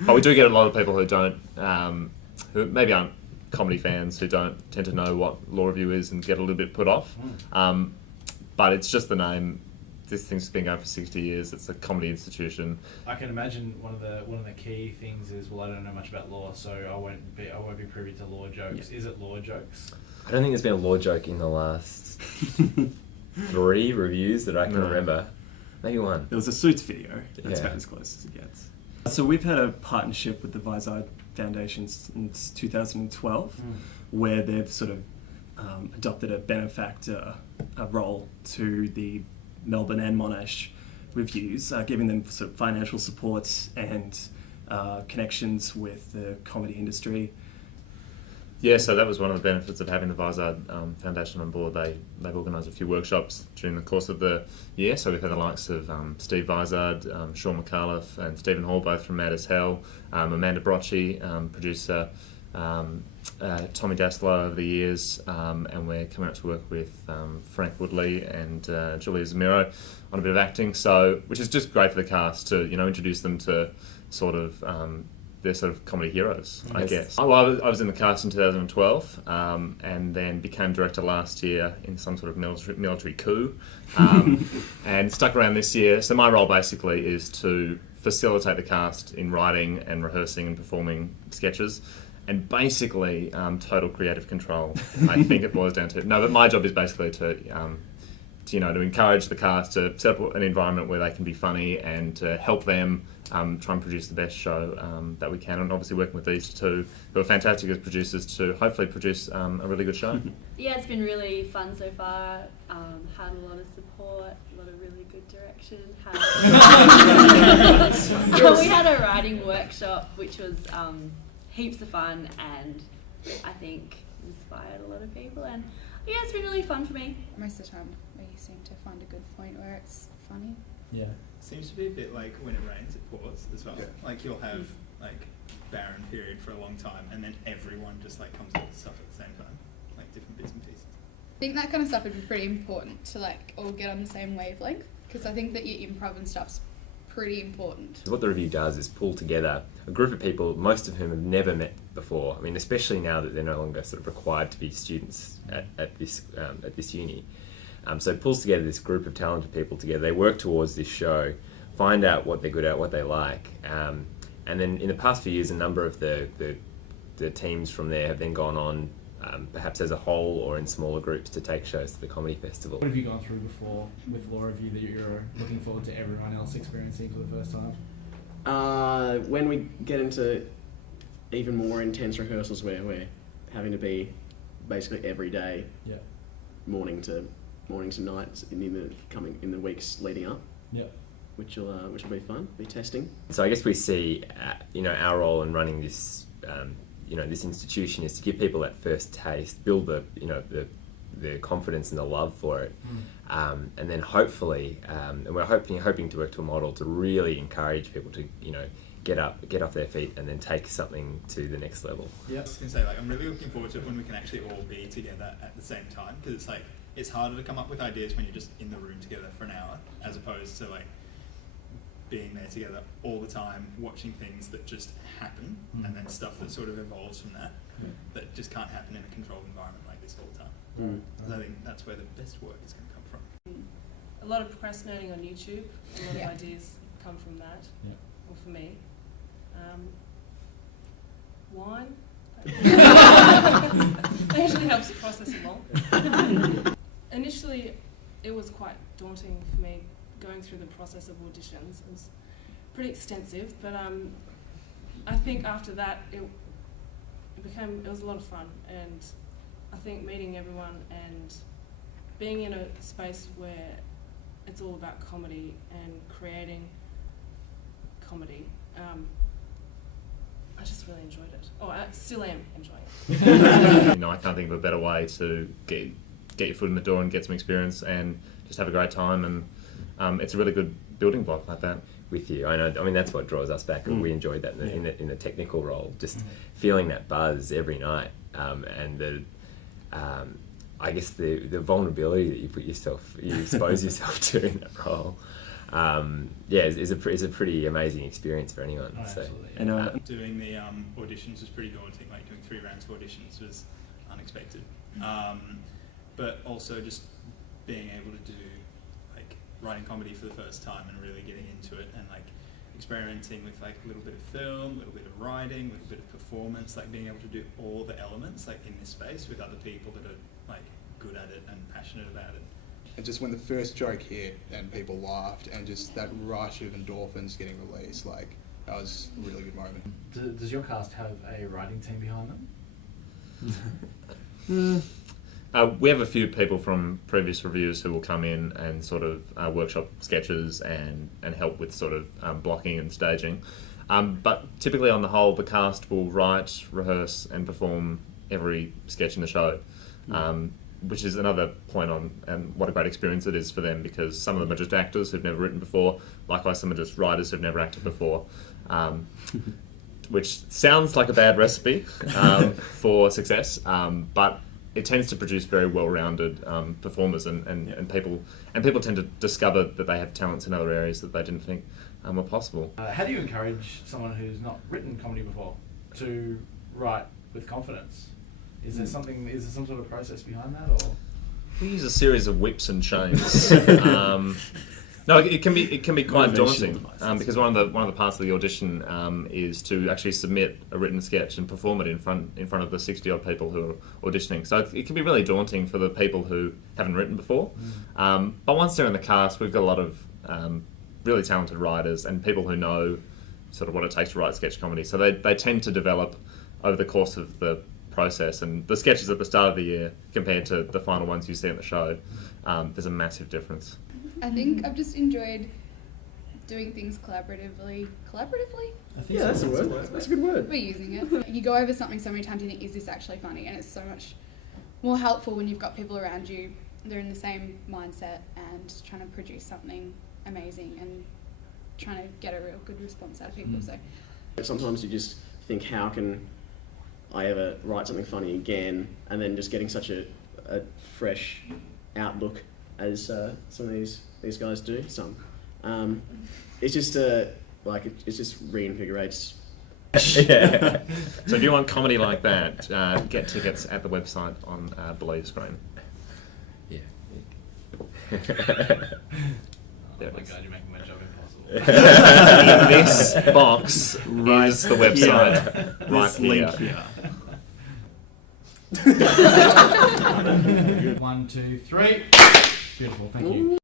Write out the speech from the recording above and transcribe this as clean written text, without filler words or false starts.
But we do get a lot of people who don't, who maybe aren't comedy fans, who don't tend to know what Law Review is and get a little bit put off. But it's just the name. This thing's been going for 60 years. It's a comedy institution. I can imagine one of the key things is, well, I don't know much about law, so I won't be privy to law jokes. Yeah. Is it law jokes? I don't think there's been a law joke in the last 3 reviews that I can remember. Maybe one. There was a Suits video. That's about as close as it gets. So we've had a partnership with the Vizard Foundation since 2012, where they've sort of adopted a benefactor role to the Melbourne and Monash reviews, giving them sort of financial support and connections with the comedy industry. Yeah, so that was one of the benefits of having the Vizard Foundation on board. They've organised a few workshops during the course of the year. So we've had the likes of Steve Vizard, Sean McAuliffe and Stephen Hall, both from Mad as Hell, Amanda Brocci, producer Tommy Daslow over the years, and we're coming up to work with Frank Woodley and Julia Zamiro on a bit of acting. So, which is just great for the cast to introduce them to sort of they're sort of comedy heroes, I guess. Well, I was in the cast in 2012, and then became director last year in some sort of military coup, and stuck around this year. So my role basically is to facilitate the cast in writing and rehearsing and performing sketches, and basically total creative control. I think it boils down to no, but my job is basically to encourage the cast to set up an environment where they can be funny and to help them try and produce the best show that we can, and obviously working with these two who are fantastic as producers to hopefully produce a really good show. Yeah, it's been really fun so far. Had a lot of support, a lot of really good direction. We had a writing workshop which was heaps of fun and I think inspired a lot of people, and yeah, it's been really fun for me. Most of the time we seem to find a good point where it's funny. Yeah. Seems to be a bit like when it rains, it pours as well. Yeah. Like you'll have like barren period for a long time, and then everyone just like comes up with stuff at the same time, like different bits and pieces. I think that kind of stuff would be pretty important to like all get on the same wavelength, because I think that your improv and stuff's pretty important. What the review does is pull together a group of people, most of whom have never met before. I mean, especially now that they're no longer sort of required to be students at this uni. So it pulls together this group of talented people together. They work towards this show, find out what they're good at, what they like, and then in the past few years, a number of the teams from there have then gone on, perhaps as a whole or in smaller groups, to take shows to the comedy festival. What have you gone through before with Law Revue that you're looking forward to everyone else experiencing for the first time? When we get into even more intense rehearsals where we're having to be basically every day, morning to night in the weeks leading up, which will be fun. Be testing. So I guess we see, our role in running this, this institution is to give people that first taste, build the confidence and the love for it, and then hopefully, and we're hoping to work to a model to really encourage people to, get off their feet and then take something to the next level. Yeah, I was going to say, I'm really looking forward to it when we can actually all be together at the same time, because it's harder to come up with ideas when you're just in the room together for an hour, as opposed to being there together all the time, watching things that just happen, and then stuff that sort of evolves from that, that just can't happen in a controlled environment like this all the time. So I think that's where the best work is going to come from. A lot of procrastinating on YouTube, a lot of ideas come from that, or for me. Wine. It actually helps process along. Initially, it was quite daunting for me going through the process of auditions. It was pretty extensive, but I think after that it was a lot of fun, and I think meeting everyone and being in a space where it's all about comedy and creating comedy, I just really enjoyed it. Oh, I still am enjoying it. I can't think of a better way to get your foot in the door and get some experience and just have a great time, and it's a really good building block like that. With you, I know. I mean, that's what draws us back, and we enjoyed that in the technical role. Just feeling that buzz every night, and the, I guess the vulnerability that you expose yourself to in that role. is a pretty amazing experience for anyone. Oh, So. absolutely. And Doing the auditions was pretty daunting. Like doing 3 rounds of auditions was unexpected. But also just being able to do like writing comedy for the first time and really getting into it and like experimenting with like a little bit of film, a little bit of writing, a little bit of performance, like being able to do all the elements like in this space with other people that are like good at it and passionate about it. And just when the first joke hit and people laughed and just that rush of endorphins getting released, like that was a really good moment. Does your cast have a writing team behind them? We have a few people from previous reviews who will come in and sort of workshop sketches and help with sort of blocking and staging. But typically on the whole, the cast will write, rehearse and perform every sketch in the show, which is another point on and what a great experience it is for them, because some of them are just actors who've never written before. Likewise, some are just writers who've never acted before. Which sounds like a bad recipe for success, but it tends to produce very well-rounded performers, and people tend to discover that they have talents in other areas that they didn't think were possible. How do you encourage someone who's not written comedy before to write with confidence? Is there some sort of process behind that, or? We use a series of whips and chains. No, it can be quite daunting because one of the parts of the audition is to actually submit a written sketch and perform it in front of the 60 odd people who are auditioning. So it can be really daunting for the people who haven't written before. But once they're in the cast, we've got a lot of really talented writers and people who know sort of what it takes to write sketch comedy. So they tend to develop over the course of the process, and the sketches at the start of the year compared to the final ones you see in the show, there's a massive difference. I think I've just enjoyed doing things collaboratively. I think Yeah, that's a word. That's a good word. We're using it. You go over something so many times and you think, is this actually funny? And it's so much more helpful when you've got people around you, they're in the same mindset and trying to produce something amazing and trying to get a real good response out of people. So Sometimes you just think, how can I ever write something funny again? And then just getting such a fresh outlook as some of these guys do. It's just it just reinvigorates. Yeah. So if you want comedy like that, get tickets at the website on below your screen. Yeah. There Oh my it is. god, you're making my job impossible. In this box is the website right this here. link here. 1, 2, 3. Beautiful, thank you.